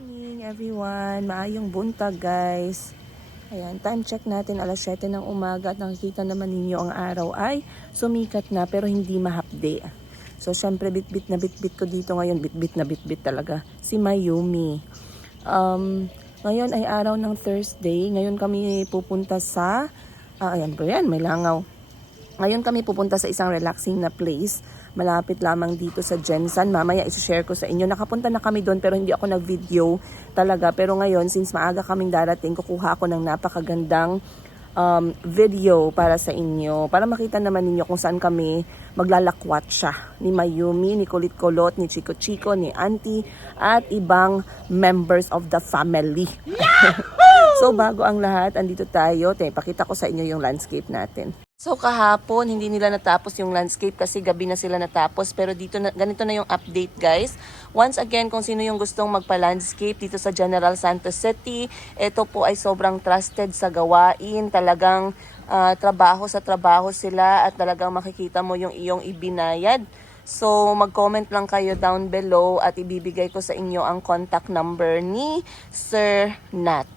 Morning everyone, maayong buntag guys. Ayan, time check natin alas 7 ng umaga at nakikita naman ninyo ang araw ay sumikat na pero hindi mahapde. So syempre bitbit na bitbit ko dito ngayon, bitbit na bitbit talaga si Mayumi. Ngayon ay araw ng Thursday, ngayon kami pupunta sa, ayan po yan, may langaw. Ngayon kami pupunta sa isang relaxing na place. Malapit lamang dito sa Jensen. Mamaya isi-share ko sa inyo. Nakapunta na kami doon pero hindi ako nag-video talaga. Pero ngayon, since maaga kaming darating, kukuha ako ng napakagandang video para sa inyo. Para makita naman ninyo kung saan kami maglalakwat siya. Ni Mayumi, ni Kulit Kulot, ni Chico Chico, ni Auntie, at ibang members of the family. So bago ang lahat, andito tayo. Pakita ko sa inyo yung landscape natin. So kahapon, hindi nila natapos yung landscape kasi gabi na sila natapos. Pero dito na, ganito na yung update guys. Once again, kung sino yung gustong magpa-landscape dito sa General Santos City, ito po ay sobrang trusted sa gawain. Talagang trabaho sa trabaho sila at talagang makikita mo yung iyong ibinayad. So mag-comment lang kayo down below at ibibigay ko sa inyo ang contact number ni Sir Nat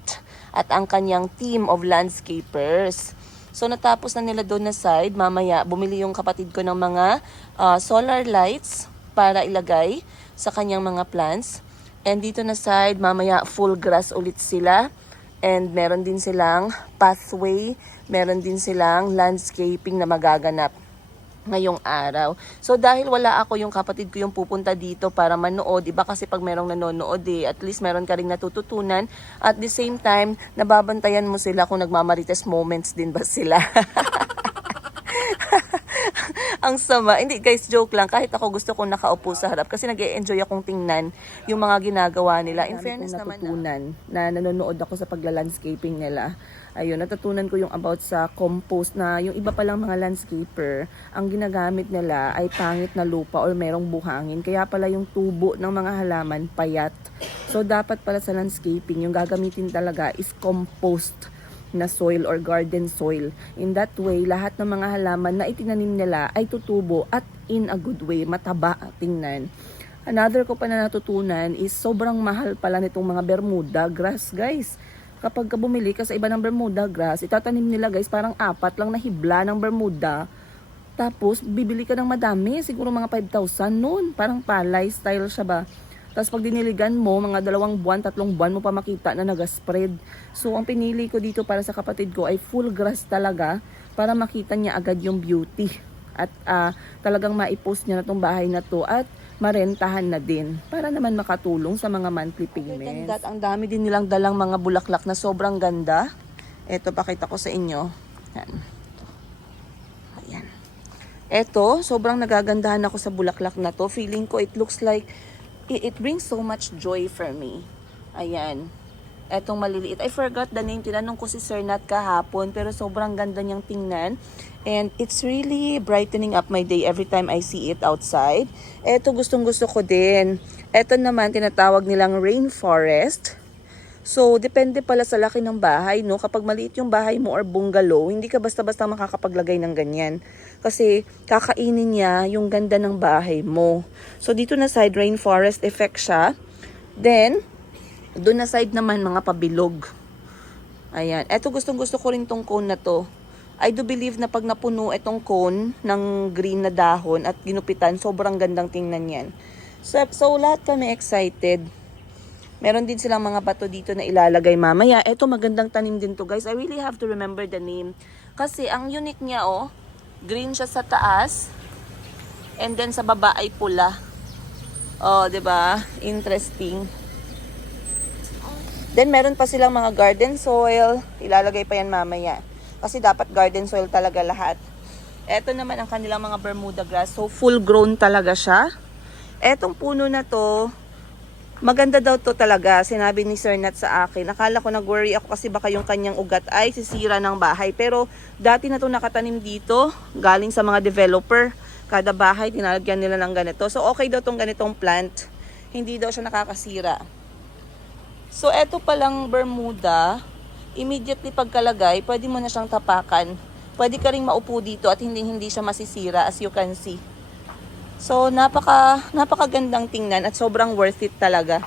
at ang kanyang team of landscapers. So natapos na nila doon na side, mamaya bumili yung kapatid ko ng mga solar lights para ilagay sa kanyang mga plants. And dito na side, mamaya full grass ulit sila. And meron din silang pathway, meron din silang landscaping na magaganap ngayong araw. So dahil wala ako, yung kapatid ko yung pupunta dito para manood, iba kasi pag merong nanonood at least meron ka ring natututunan. At the same time, nababantayan mo sila kung nagmamarites moments din ba sila. Ang sama. Hindi guys, joke lang. Kahit ako gusto kong nakaupo sa harap kasi nag-e-enjoy akong tingnan yung mga ginagawa nila. In fairness naman na nanonood ako sa pagla-landscaping nila. Ayun, natutunan ko yung about sa compost na yung iba palang mga landscaper, ang ginagamit nila ay pangit na lupa or merong buhangin. Kaya pala yung tubo ng mga halaman payat. So dapat pala sa landscaping, yung gagamitin talaga is compost na soil or garden soil. In that way, lahat ng mga halaman na itinanim nila ay tutubo at in a good way, mataba tingnan. Another ko pa na natutunan is sobrang mahal pala nitong mga Bermuda grass, guys. Kapag bumili ka sa iba ng Bermuda grass, itatanim nila guys parang 4 lang na hibla ng Bermuda. Tapos bibili ka ng madami, siguro mga 5,000 noon. Parang palay style siya ba. Tapos pag diniligan mo, mga 2 buwan, 3 buwan mo pa makita na nagaspread. So ang pinili ko dito para sa kapatid ko ay full grass talaga para makita niya agad yung beauty. At talagang maipost niya na tong bahay na to at marentahan na din para naman makatulong sa mga monthly payments. That, ang dami din nilang dalang mga bulaklak na sobrang ganda. Ito, pakita ko sa inyo. Yan. Ayan. Ito, sobrang nagagandahan ako sa bulaklak na to. Feeling ko it looks like it brings so much joy for me. Ayan. Etong maliliit. I forgot the name. Tinanong ko si Sir Nat kahapon pero sobrang ganda niyang tingnan. And it's really brightening up my day every time I see it outside. Eto gustong gusto ko din. Eto naman tinatawag nilang rainforest. So depende pala sa laki ng bahay, no? Kapag maliit yung bahay mo or bungalow, hindi ka basta-basta makakapaglagay ng ganyan. Kasi kakainin niya yung ganda ng bahay mo. So dito na side rainforest effect siya. Then doon na side naman mga pabilog. Ayan. Eto gustong gusto ko rin tong cone na to. I do believe na pag napuno itong cone ng green na dahon at ginupitan, sobrang gandang tingnan yan. So lahat kami excited. Meron din silang mga bato dito na ilalagay mamaya. Ito magandang tanim din to guys. I really have to remember the name. Kasi ang unique niya green siya sa taas. And then sa baba ay pula. Oh, 'di ba? Interesting. Then meron pa silang mga garden soil. Ilalagay pa yan mamaya. Kasi dapat garden soil talaga lahat. Ito naman ang kanilang mga Bermuda grass. So full grown talaga siya. Etong puno na to, maganda daw to talaga. Sinabi ni Sir Nat sa akin. Akala ko nag-worry ako kasi baka yung kanyang ugat ay sisira ng bahay. Pero dati na to nakatanim dito. Galing sa mga developer. Kada bahay, tinalagyan nila ng ganito. So okay daw tong ganitong plant. Hindi daw siya nakakasira. So eto palang Bermuda, immediately pagkalagay, pwede mo na siyang tapakan. Pwede ka ring maupo dito at hindi siya masisira as you can see. So napakagandang tingnan at sobrang worth it talaga.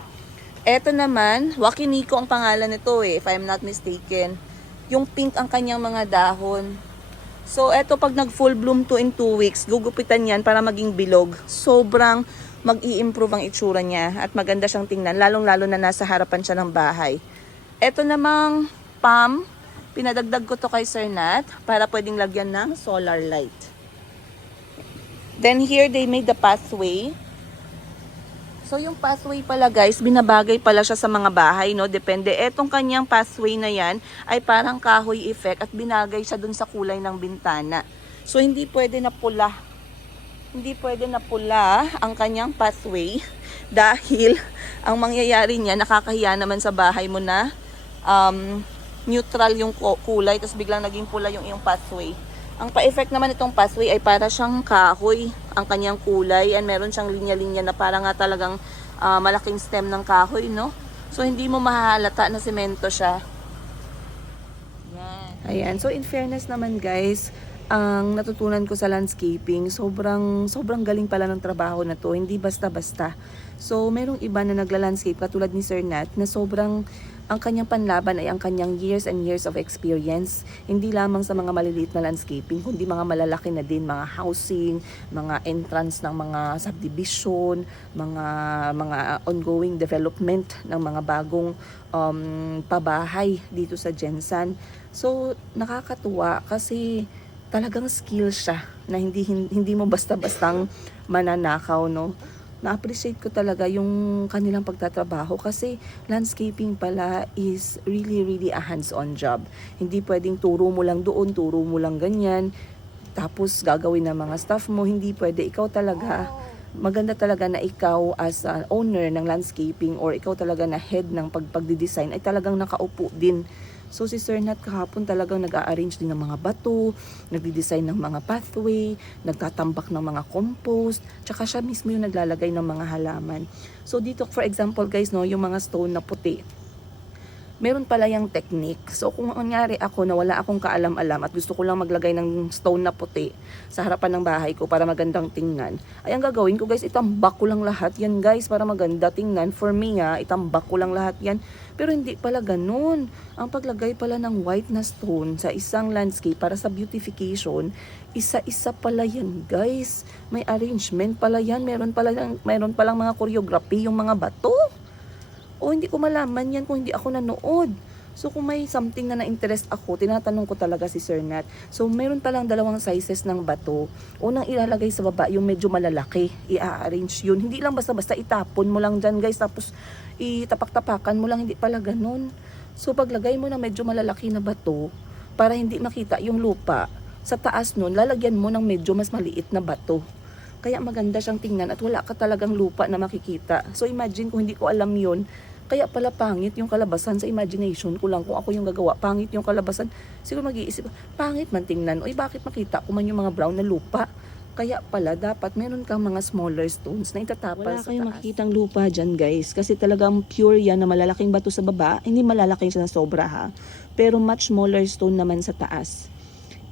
Eto naman, Wakiniko ang pangalan nito if I'm not mistaken. Yung pink ang kanyang mga dahon. So, eto pag nag full bloom to in 2 weeks, gugupitan yan para maging bilog. Sobrang mag-i-improve ang itsura niya at maganda siyang tingnan, lalong-lalo na nasa harapan siya ng bahay. Eto namang palm, pinadagdag ko to kay Sir Nat para pwedeng lagyan ng solar light. Then here they made the pathway. So yung pathway pala guys, binabagay pala siya sa mga bahay, no? Depende. Etong kanyang pathway na yan ay parang kahoy effect at binagay siya dun sa kulay ng bintana. So hindi pwede na pula. Hindi pwede na pula ang kanyang pathway dahil ang mangyayari niya, nakakahiya naman sa bahay mo na neutral yung kulay tapos biglang naging pula yung iyong pathway. Ang pa-effect naman itong pathway ay para siyang kahoy ang kanyang kulay and meron siyang linya-linya na para nga talagang malaking stem ng kahoy, no? So hindi mo mahahalata na semento siya. Yan. Ayan. So in fairness naman guys, ang natutunan ko sa landscaping, sobrang galing pala ng trabaho na to, hindi basta-basta. So merong iba na nagla-landscape katulad ni Sir Nat na sobrang ang kanyang panlaban ay ang kanyang years and years of experience. Hindi lamang sa mga maliliit na landscaping, kundi mga malalaki na din, mga housing, mga entrance ng mga subdivision, mga ongoing development ng mga bagong pabahay dito sa Jensan. So nakakatuwa kasi talagang skill siya na hindi mo basta-bastang mananakaw, no? Na-appreciate ko talaga yung kanilang pagtatrabaho kasi landscaping pala is really a hands-on job. Hindi pwedeng turo mo lang doon, turo mo lang ganyan, tapos gagawin ng mga staff mo. Hindi pwede. Ikaw talaga, maganda talaga na ikaw as an owner ng landscaping or ikaw talaga na head ng pagdi-design ay talagang nakaupo din. So si Sir Nat kahapon talagang nag-a-arrange din ng mga bato, nagdi-design ng mga pathway, nagtatambak ng mga compost, tsaka siya mismo yung naglalagay ng mga halaman. So dito for example guys, no, yung mga stone na puti, meron pala yung technique. So kung kunyari ako na wala akong kaalam-alam at gusto ko lang maglagay ng stone na puti sa harapan ng bahay ko para magandang tingnan, ay ang gagawin ko guys, itambak ko lang lahat yan guys para maganda tingnan. For me itambak ko lang lahat yan. Pero hindi pala ganun. Ang paglagay pala ng white na stone sa isang landscape para sa beautification, isa-isa pala yan guys. May arrangement pala yan. Meron palang mga choreography yung mga bato. O hindi ko malaman yan kung hindi ako nanood. So kung may something na na-interest ako, tinatanong ko talaga si Sir Nat. So meron palang dalawang sizes ng bato. Unang ilalagay sa baba yung medyo malalaki. I-arrange yun. Hindi lang basta-basta itapon mo lang dyan guys. Tapos itapak-tapakan mo lang. Hindi pala ganun. So paglagay mo na medyo malalaki na bato, para hindi makita yung lupa, sa taas nun, lalagyan mo ng medyo mas maliit na bato. Kaya maganda siyang tingnan at wala ka talagang lupa na makikita. So imagine kung hindi ko alam yun, kaya pala pangit yung kalabasan sa imagination ko lang. Kung ako yung gagawa, pangit yung kalabasan. Siguro mag-iisip, pangit man tingnan. Oy, bakit makita ko man yung mga brown na lupa? Kaya pala dapat meron kang mga smaller stones na itatapal sa taas. Wala kayong makikitang lupa dyan guys. Kasi talagang pure yan na malalaking bato sa baba. Hindi malalaking siya na sobra ha. Pero much smaller stone naman sa taas.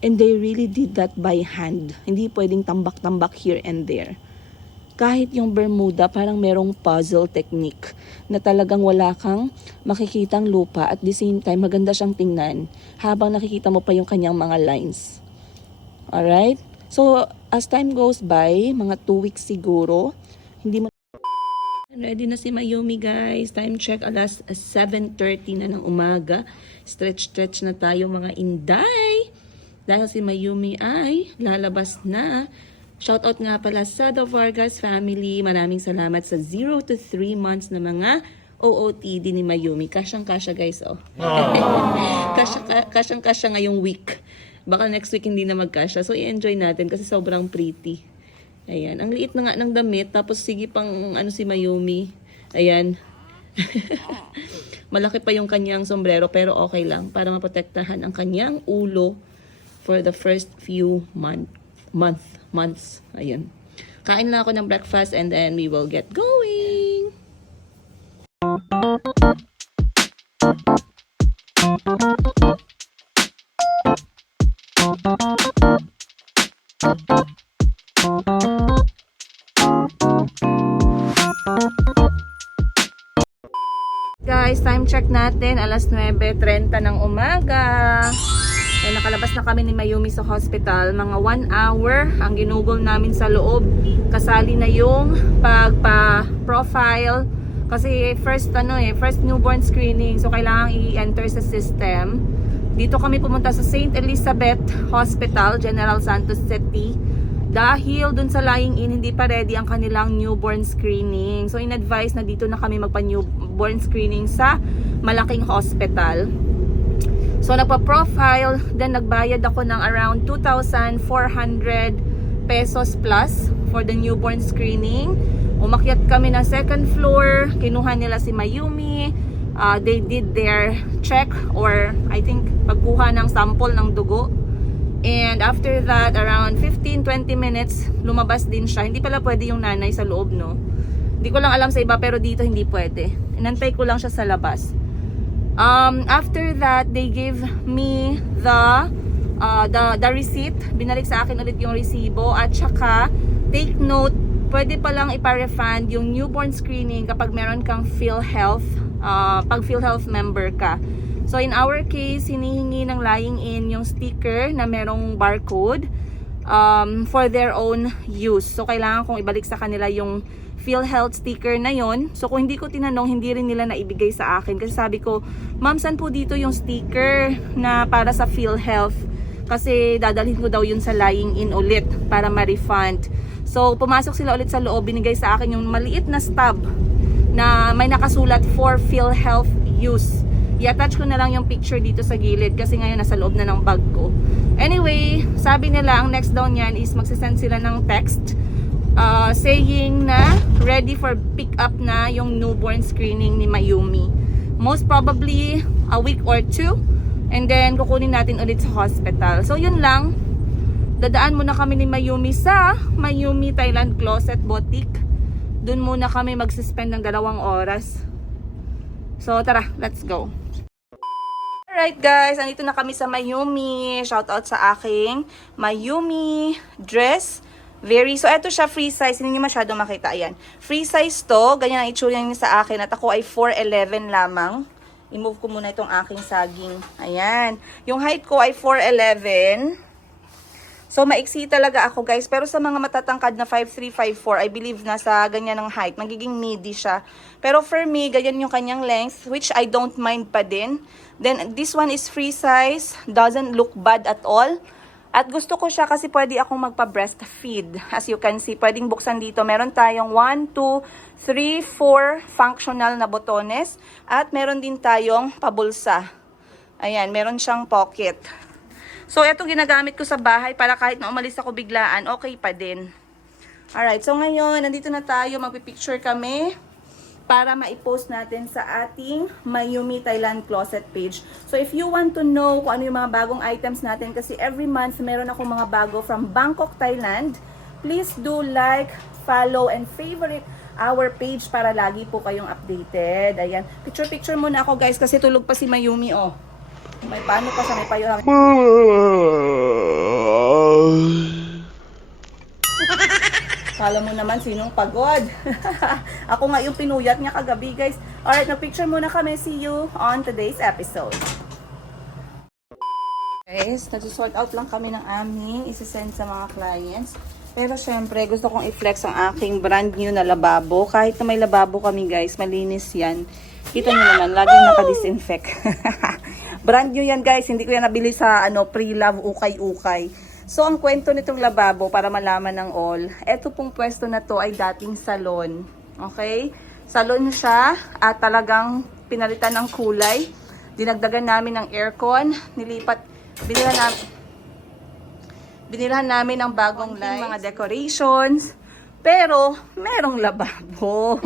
And they really did that by hand. Hindi pwedeng tambak-tambak here and there. Kahit yung Bermuda, parang merong puzzle technique na talagang wala kang makikitang lupa at the same time maganda siyang tingnan habang nakikita mo pa yung kanyang mga lines. Alright? So, as time goes by, mga 2 weeks siguro, hindi mo... Ready na si Mayumi guys. Time check, alas 7:30 na ng umaga. Stretch na tayo mga inday. Dahil si Mayumi ay lalabas na. Shoutout nga pala sa The Vargas family. Maraming salamat sa 0 to 3 months na mga OOTD ni Mayumi. Kasyang-kasya guys, oh. Kasyang-kasya ngayong week. Baka next week hindi na magkasya. So, i-enjoy natin kasi sobrang pretty. Ayan. Ang liit na nga ng damit. Tapos, sige pang si Mayumi. Ayan. Malaki pa yung kanyang sombrero pero okay lang. Para maprotektahan ang kanyang ulo for the first few months. Ayun. Kain lang ako ng breakfast and then we will get going. guys, time check natin, alas 9:30 ng umaga. Eh, nakalabas na kami ni Mayumi sa hospital. Mga 1 hour ang ginugol namin sa loob. Kasali na yung pagpa-profile. Kasi first newborn screening. So, kailangan i-enter sa system. Dito kami pumunta sa St. Elizabeth Hospital, General Santos City. Dahil dun sa lying in, hindi pa ready ang kanilang newborn screening. So, in-advise na dito na kami magpa-newborn screening sa malaking hospital. So, nagpa-profile, then nagbayad ako ng around 2,400 pesos plus for the newborn screening. Umakyat kami ng second floor, kinuha nila si Mayumi. They did their check or I think pagkuha ng sample ng dugo. And after that, around 15-20 minutes, lumabas din siya. Hindi pala pwede yung nanay sa loob, no? Hindi ko lang alam sa iba, pero dito hindi pwede. Inantay ko lang siya sa labas. After that, they gave me the receipt. Binalik sa akin ulit yung resibo. At saka, take note, pwede palang ipa-refund yung newborn screening kapag meron kang PhilHealth, pag PhilHealth member ka. So, in our case, hinihingi ng lying in yung sticker na merong barcode for their own use. So, kailangan kong ibalik sa kanila yung PhilHealth sticker na yon. So, kung hindi ko tinanong, hindi rin nila naibigay sa akin. Kasi sabi ko, ma'am, saan po dito yung sticker na para sa PhilHealth? Kasi dadalhin ko daw yun sa lying in ulit para ma-refund. So, pumasok sila ulit sa loob. Binigay sa akin yung maliit na stub na may nakasulat for PhilHealth use. I-attach ko na lang yung picture dito sa gilid kasi ngayon nasa loob na ng bag ko. Anyway, sabi nila ang next down yan is magsisend sila ng text saying na ready for pick up na yung newborn screening ni Mayumi. Most probably a week or 2 and then kukunin natin ulit sa hospital. So yun lang. Dadaan muna kami ni Mayumi sa Mayumi Thailand Closet Boutique. Doon muna kami magsuspend ng 2 oras. So tara, let's go. Alright guys, andito na kami sa Mayumi. Shoutout sa aking Mayumi dress. So eto siya, free size. Hindi nyo masyado makita. Ayan. Free size to. Ganyan ang itsura niya sa akin. At ako ay 4'11 lamang. I-move ko muna itong aking saging. Ayan. Yung height ko ay 4'11. So maiksi talaga ako guys. Pero sa mga matatangkad na 5'3", 5'4", I believe na sa ganyan ng height. Magiging midi siya. Pero for me, ganyan yung kanyang length. Which I don't mind pa din. Then this one is free size. Doesn't look bad at all. At gusto ko siya kasi pwede akong magpa-breastfeed. As you can see, pwedeng buksan dito. Meron tayong 1, 2, 3, 4 functional na botones. At meron din tayong pabulsa. Ayan, meron siyang pocket. So, ito ginagamit ko sa bahay para kahit na umalis ako biglaan, okay pa din. Alright, so ngayon, nandito na tayo. Magpipicture kami para maipost natin sa ating Mayumi Thailand Closet page. So if you want to know kung ano yung mga bagong items natin, kasi every month meron ako mga bago from Bangkok, Thailand, please do like, follow, and favorite our page para lagi po kayong updated. Ayan. Picture muna ako guys kasi tulog pa si Mayumi, oh. May paano pa siya, may payo. Kala mo naman sinong pagod. Ako nga yung pinuyat niya kagabi guys. Alright, na-picture muna kami. See you on today's episode. Guys, nag-sort out lang kami ng aming isi-send sa mga clients. Pero syempre, gusto kong i-flex ang aking brand new na lababo. Kahit na may lababo kami guys, malinis yan. Kita nyo naman, laging naka-disinfect. Brand new yan guys, hindi ko yan nabili sa pre-love ukay-ukay. So, ang kwento nitong lababo, para malaman ng all, eto pong pwesto na to ay dating salon. Okay? Salon siya at talagang pinalitan ng kulay. Dinagdagan namin ng aircon, binilhan namin ng bagong lights, mga decorations, pero merong lababo.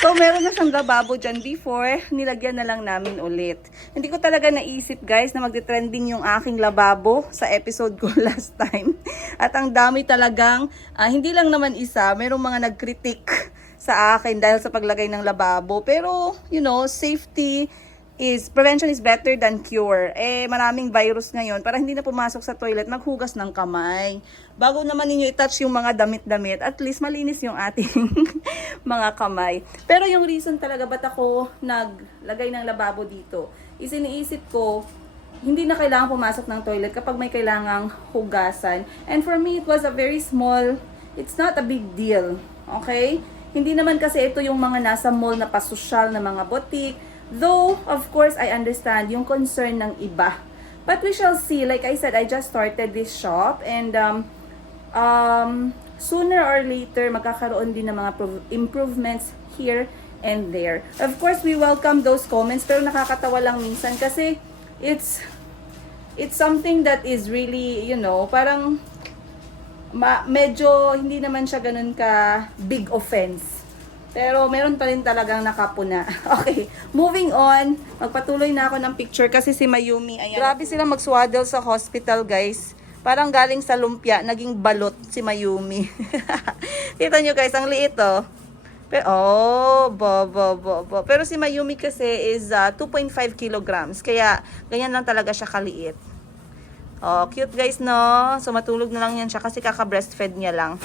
So, meron na siyang lababo dyan before, nilagyan na lang namin ulit. Hindi ko talaga naisip guys na magte-trending yung aking lababo sa episode ko last time. At ang dami talagang, hindi lang naman isa, merong mga nag-critic sa akin dahil sa paglagay ng lababo. Pero, you know, safety is prevention is better than cure. Maraming virus ngayon. Para hindi na pumasok sa toilet, maghugas ng kamay. Bago naman ninyo i-touch yung mga damit-damit, at least malinis yung ating mga kamay. Pero yung reason talaga ba't ako naglagay ng lababo dito, is iniisip ko, hindi na kailangan pumasok ng toilet kapag may kailangang hugasan. And for me, it was a very small, it's not a big deal. Okay? Hindi naman kasi ito yung mga nasa mall na pasosyal na mga boutique. Though, of course, I understand yung concern ng iba. But we shall see. Like I said, I just started this shop. And sooner or later, magkakaroon din ng mga improvements here and there. Of course, we welcome those comments. Pero nakakatawa lang minsan kasi it's something that is really, you know, parang medyo hindi naman siya ganun ka big offense. Pero meron pa rin talagang nakapuna. Okay, moving on. Magpatuloy na ako ng picture kasi si Mayumi, ayan. Grabe sila mag-swaddle sa hospital, guys. Parang galing sa lumpia, naging balot si Mayumi. Kita nyo guys, ang liit oh. Pero, Pero si Mayumi kasi is 2.5 kilograms. Kaya, ganyan lang talaga siya kaliit. Oh, cute guys, no? So, matulog na lang yan siya kasi kaka-breastfeed niya lang.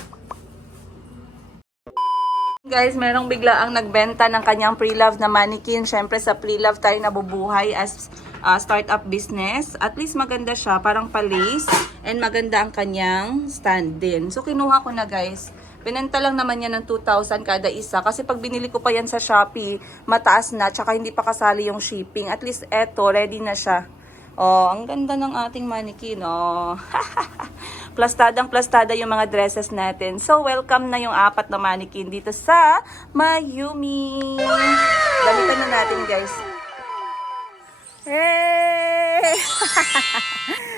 Guys, merong bigla ang nagbenta ng kanyang pre-love na mannequin. Syempre sa pre-love tayo nabubuhay as startup business. At least maganda siya, parang pa-lace. And maganda ang kanyang stand din. So kinuha ko na guys. Binenta lang naman yan ng 2,000 kada isa. Kasi pag binili ko pa yan sa Shopee, mataas na. Tsaka hindi pa kasali yung shipping. At least eto, ready na siya. Oh, ang ganda ng ating mannequin. Oh. Plastadang-plastada yung mga dresses natin. So, welcome na yung 4 na mannequin dito sa Mayumi. Gamitan na natin, guys. Hey!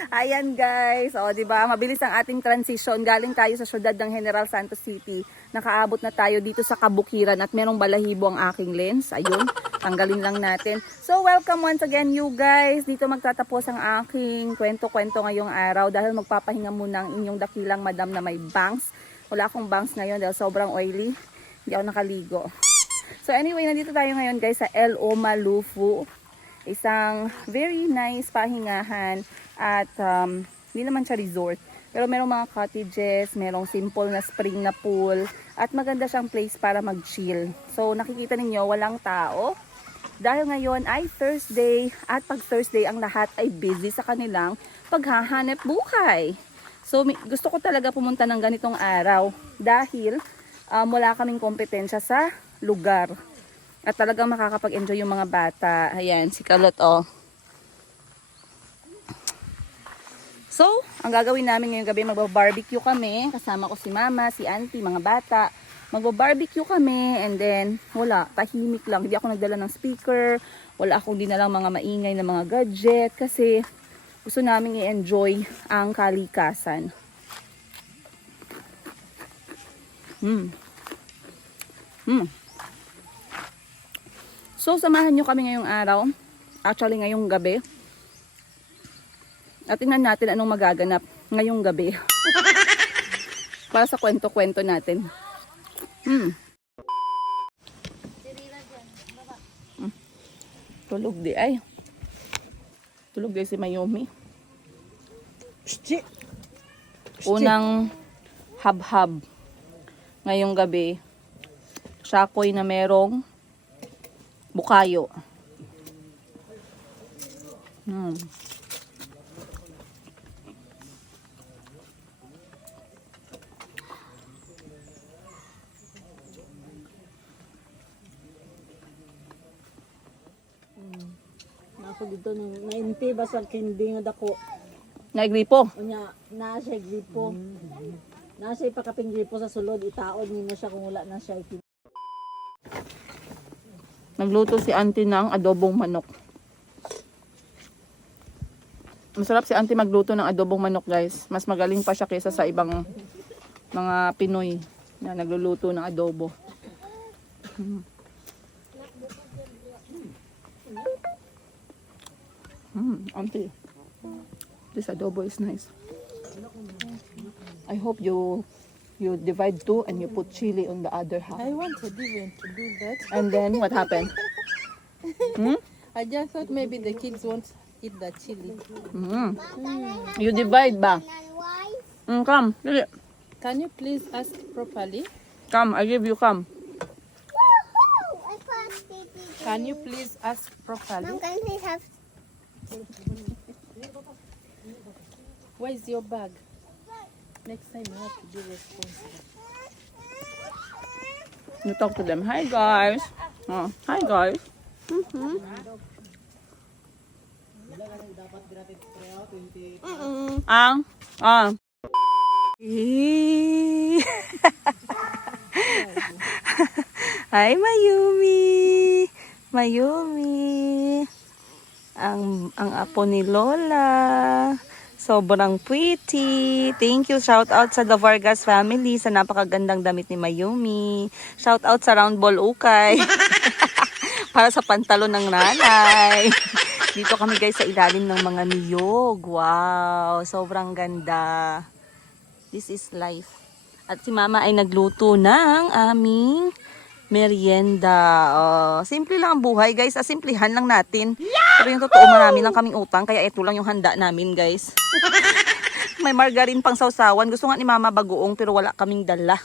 Ayan, guys. O, diba? Mabilis ang ating transition. Galing tayo sa syudad ng General Santos City. Nakaabot na tayo dito sa Kabukiran at merong balahibo ang aking lens. Ayun. Tanggalin lang natin. So, welcome once again you guys. Dito magtatapos ang aking kwento-kwento ngayong araw dahil magpapahinga muna ang inyong dakilang madam na may bangs. Wala akong bangs ngayon dahil sobrang oily. Hindi ako nakaligo. So, anyway, nandito tayo ngayon guys sa L.O. Malufu. Isang very nice pahingahan at hindi naman siya resort. Pero merong mga cottages, merong simple na spring na pool at maganda siyang place para mag-chill. So, nakikita ninyo, walang tao. Dahil ngayon ay Thursday at pag Thursday ang lahat ay busy sa kanilang paghahanap buhay. So gusto ko talaga pumunta ng ganitong araw dahil wala kaming kompetensya sa lugar. At talagang makakapag-enjoy yung mga bata. Ayan, si Kalot oh. So, ang gagawin namin ngayong gabi, magba-barbecue kami. Kasama ko si mama, si auntie, mga bata. Magbo-barbecue kami and then wala, tahimik lang. Hindi ako nagdala ng speaker, wala akong dinalang mga maingay na mga gadget kasi gusto namin i-enjoy ang kalikasan. So samahan nyo kami ngayong araw, actually ngayong gabi. At tingnan natin anong magaganap ngayong gabi. Para sa kwento-kwento natin. Tulog di ay. Tulog di si Mayumi. Unang hab-hab ngayong gabi. Shakoy na merong bukayo. Ako dito nainti basag kindi nga dako. Naigripo. Unya naa siya gripo. Naa siya pakaping gripo sa sulod itaod nimo siya kung wala na siya. Nagluto si auntie ng adobong manok. Masarap si auntie magluto ng adobong manok guys. Mas magaling pa siya kaysa sa ibang mga Pinoy na nagluluto ng adobo. Auntie, this adobo is nice. I hope you divide 2 and you put chili on the other half. I want to do that. And then what happened? I just thought maybe the kids won't eat the chili. You divide ba? Come. Dali. Can you please ask properly? Come, I give you come. Can you please ask properly? Mom, can I please have Where is your bag? Next time you have to be responsible. You talk to them. Hi guys. Oh, hi guys. Ang. Hi, Mayumi! Mayumi! Ang apo ni Lola. Sobrang pretty. Thank you. Shout out sa The Vargas family sa napakagandang damit ni Mayumi. Shout out sa Round Ball Ukay. Para sa pantalon ng nanay. Dito kami guys sa ilalim ng mga niyog. Wow! Sobrang ganda. This is life. At si Mama ay nagluto ng aming merienda. Simple lang ang buhay, guys. Simplihan lang natin. Pero yung totoo, marami lang kaming utang. Kaya ito lang yung handa namin, guys. May margarine pang sausawan. Gusto nga ni Mama bagoong pero wala kaming dala.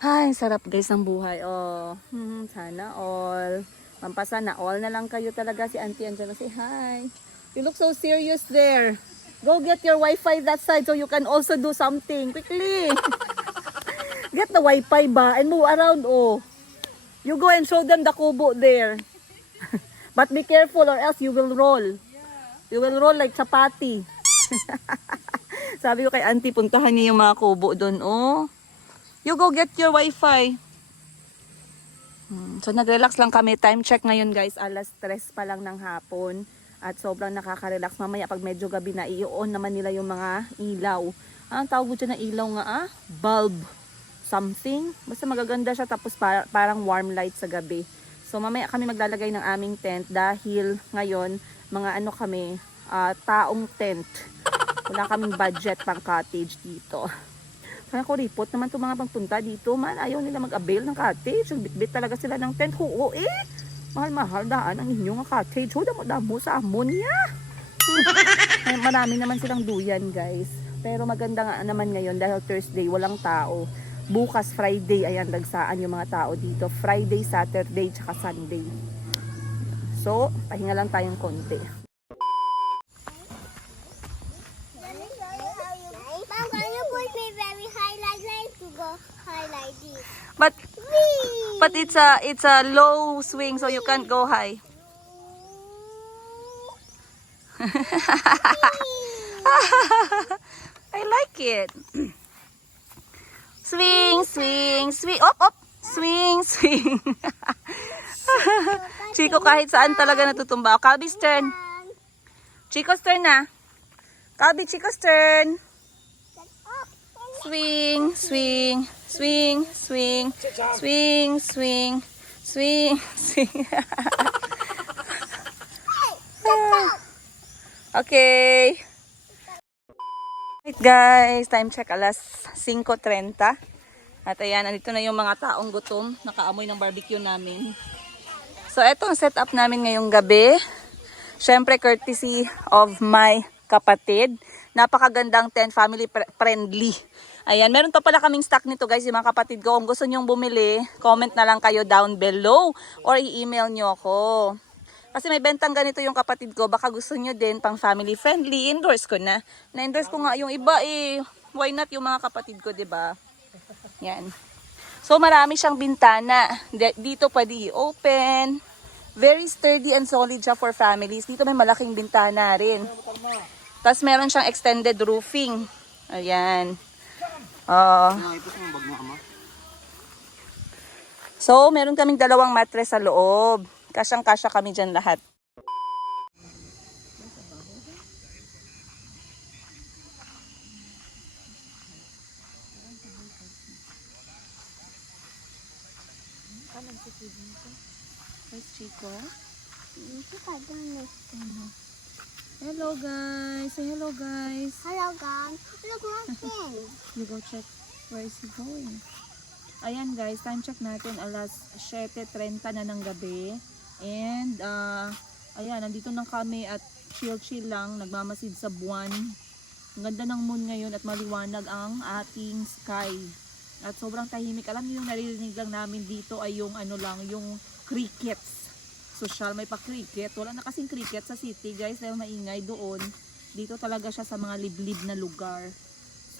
Ay, sarap guys ang buhay. Sana all. Pampasana all na lang kayo talaga. Si Auntie Angela, say hi. You look so serious there. Go get your Wi-Fi that side so you can also do something. Quickly. Get the Wi-Fi ba and move around, oh. You go and show them the kubo there. But be careful or else you will roll. You will roll like chapati. Sabi ko kay Auntie, puntahan niya yung mga kubo doon, oh. You go get your Wi-Fi. So nag-relax lang kami. Time check ngayon guys. Alas 3 pa lang ng hapon. At sobrang nakaka-relax. Mamaya pag medyo gabi na, i-on naman nila yung mga ilaw. Ang tawag ko dyan na ilaw nga bulb something. Basta magaganda siya tapos parang warm light sa gabi. So mamaya kami maglalagay ng aming tent dahil ngayon mga ano kami, taong tent. Wala kaming budget pang cottage dito. Kaya ko report naman itong mga pagpunta dito. Man, ayaw nila mag-avail ng cottage. Bit-bit talaga sila ng tent. Oo mahal-mahal daan ang inyong cottage. Damo sa ammonia. Marami naman silang duyan guys. Pero maganda nga naman ngayon dahil Thursday walang tao. Bukas Friday, ayan, dagsaan yung mga tao dito. Friday, Saturday, tsaka Sunday. So, pahinga lang tayong konti. Mom, can you put me very high like to go high like this? But it's a low swing so you can't go high. I like it. Swing, swing, swing. Op. Swing, swing. Chico kahit saan talaga natutumba. Calby's turn. Chico's turn na. Calby, Chico's turn. Swing, swing, swing, swing, swing, swing, swing, swing. Okay. Right guys, time check alas 5:30. At ayan, andito na yung mga taong gutom. Nakaamoy ng barbecue namin. So, eto ang setup namin ngayong gabi. Syempre, courtesy of my kapatid. Napakagandang tent, family friendly. Ayan, meron pa pala kaming stock nito guys, yung mga kapatid ko. Kung gusto nyong bumili, comment na lang kayo down below or i-email nyo ako. Kasi may bentang ganito yung kapatid ko. Baka gusto nyo din pang family friendly. Endorse ko na. Na-endorse ko nga yung iba why not yung mga kapatid ko, 'di ba? Yan. So marami siyang bintana. Dito pwede i-open. Very sturdy and solid siya for families. Dito may malaking bintana rin. Tapos meron siyang extended roofing. Ayan. So, meron kaming dalawang mattress sa loob. Kasyang-kasya kami dyan lahat. Chico. Hello guys. Say hello guys. Hello, guys. Look, nothing. You go check where is he going. Ayan guys, time check natin alas 7:30 na ng gabi. And ayan, nandito lang kami at chill lang, nagmamasid sa buwan. Ang ganda ng moon ngayon at maliwanag ang ating sky. At sobrang tahimik. Alam niyo yung naririnig lang namin dito ay yung ano lang, yung crickets. Social, may pa cricket. Wala na kasing cricket sa city guys dahil maingay doon. Dito talaga siya sa mga liblib na lugar.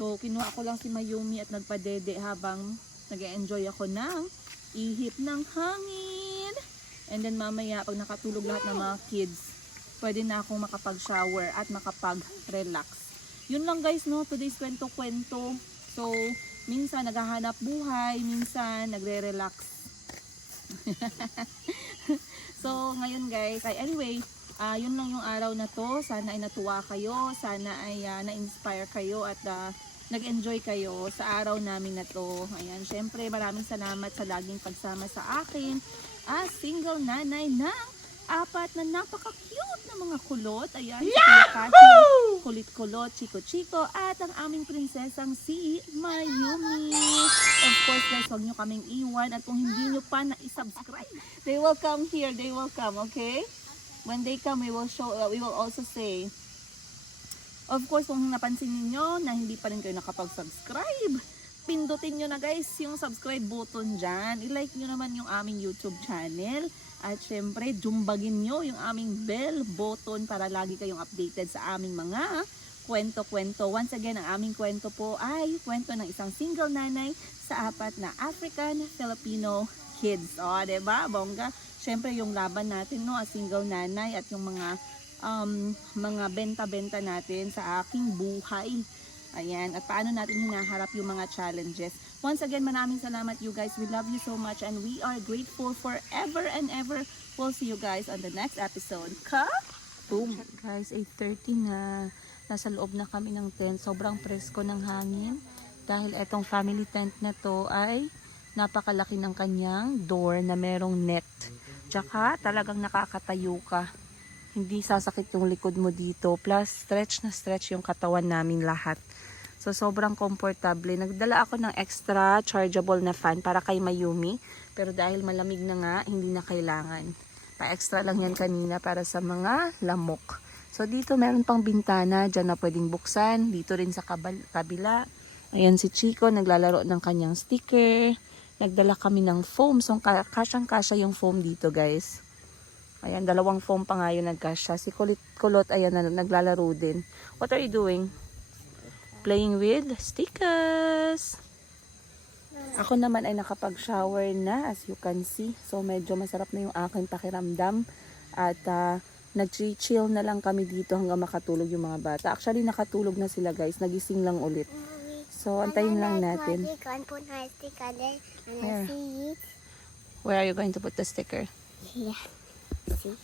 So kinuha ko lang si Mayumi at nagpadede habang nag-enjoy ako ng ihip ng hangin. And then mamaya pag nakatulog lahat ng mga kids, pwede na akong makapag-shower at makapag-relax. Yun lang guys, no, today's kwento-kwento. So minsan naghahanap buhay, minsan nagre-relax. So ngayon guys, anyway, yun lang yung araw na to. Sana ay natuwa kayo, sana ay na-inspire kayo at nag-enjoy kayo sa araw namin na to. Ayan, syempre maraming salamat sa laging pagsama sa akin as single nanay ng 4 na napaka-cute na mga kulot. Ayan, si Kuya Kashi, kulit-kulot, chiko-chiko, at ang aming prinsesang si Mayumi. Of course guys, huwag nyo kaming iwan at kung hindi nyo pa na-subscribe, they will come here, they will come, okay? When they come, we will also say. Of course, kung napansin niyo na hindi pa rin kayo nakapag-subscribe, pindutin nyo na guys yung subscribe button dyan. I-like nyo naman yung aming YouTube channel. At syempre, jumbagin nyo yung aming bell button para lagi kayong updated sa aming mga kwento-kwento. Once again, ang aming kwento po ay kwento ng isang single nanay sa 4 na African-Filipino kids. O, diba? Bongga. Syempre, yung laban natin, no, as single nanay at yung mga benta-benta natin sa aking buhay. Ayan, at paano natin hinaharap yung mga challenges. Once again, maraming salamat you guys. We love you so much and we are grateful forever and ever. We'll see you guys on the next episode. Boom! Guys, 8:30 na. Nasa loob na kami ng tent. Sobrang presko ng hangin. Dahil etong family tent na to ay napakalaki ng kanyang door na merong net. Tsaka talagang nakakatayo ka. Hindi sasakit yung likod mo dito. Plus, stretch na stretch yung katawan namin lahat. So, sobrang komportable. Nagdala ako ng extra chargeable na fan para kay Mayumi. Pero dahil malamig na nga, hindi na kailangan. Pa-extra lang yan kanina para sa mga lamok. So, dito meron pang bintana. Diyan na pwedeng buksan. Dito rin sa kabila. Ayan si Chico, naglalaro ng kanyang sticker. Nagdala kami ng foam. So, kasyang-kasya yung foam dito, guys. Ayan, 2 foam pa nga yun nagkasya. Si Kulot, ayan, naglalaro din. What are you doing? Playing with stickers. Ako naman ay nakapag-shower na, as you can see. So, medyo masarap na yung aking pakiramdam. At nag-chill na lang kami dito hanggang makatulog yung mga bata. Actually, nakatulog na sila guys. Nagising lang ulit. So, antayin lang natin. Where? Where are you going to put the sticker? Yeah. See?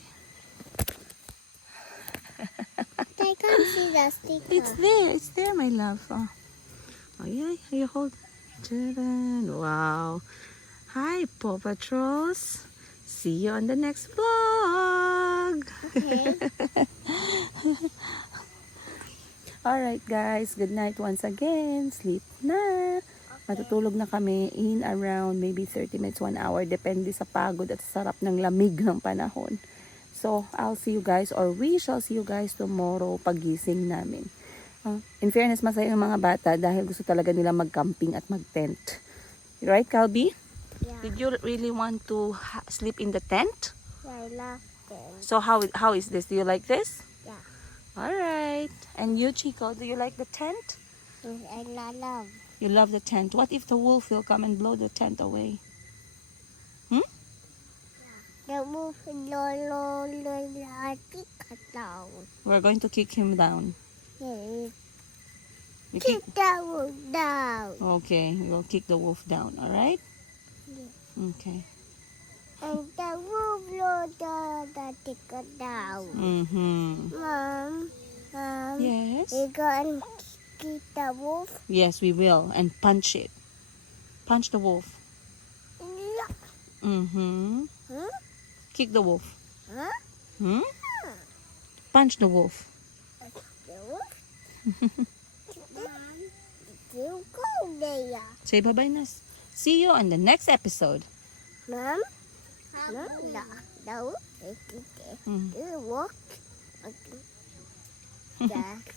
I can't see the sticker. It's there, my love. Oh, yeah, you hold. Wow. Hi, Paw Patrols. See you on the next vlog. Okay. Alright guys, good night once again. Sleep na. Matutulog na kami in around maybe 30 minutes, 1 hour. Depende sa pagod at sarap ng lamig ng panahon. So, I'll see you guys or we shall see you guys tomorrow pagising namin. In fairness, masaya yung mga bata dahil gusto talaga nila mag-camping at mag-tent. Right, Calby? Yeah. Did you really want to sleep in the tent? I love them. So, how is this? Do you like this? Yeah. Alright. And you, Chico, do you like the tent? I love. You love the tent. What if the wolf will come and blow the tent away? The wolf kick it down. We're going to kick him down. Yeah. We Kick the wolf down. Okay, we'll kick the wolf down, alright? Yeah. Okay. And the wolf blow the ticker down. Mm-hmm. Mom, Yes? we go and kick the wolf. Yes, we will. And punch it. Punch the wolf. Yeah. Mm-hmm. Huh? Kick the wolf. Huh? Hmm? Punch the wolf. The wolf? You go there. Say bye-bye, Nas. See you on the next episode. Mom? Mom? No, it's okay. Mm. You walk. Okay. Jack,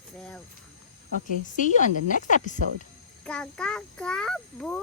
Okay, see you on the next episode. Ga ga ga boo.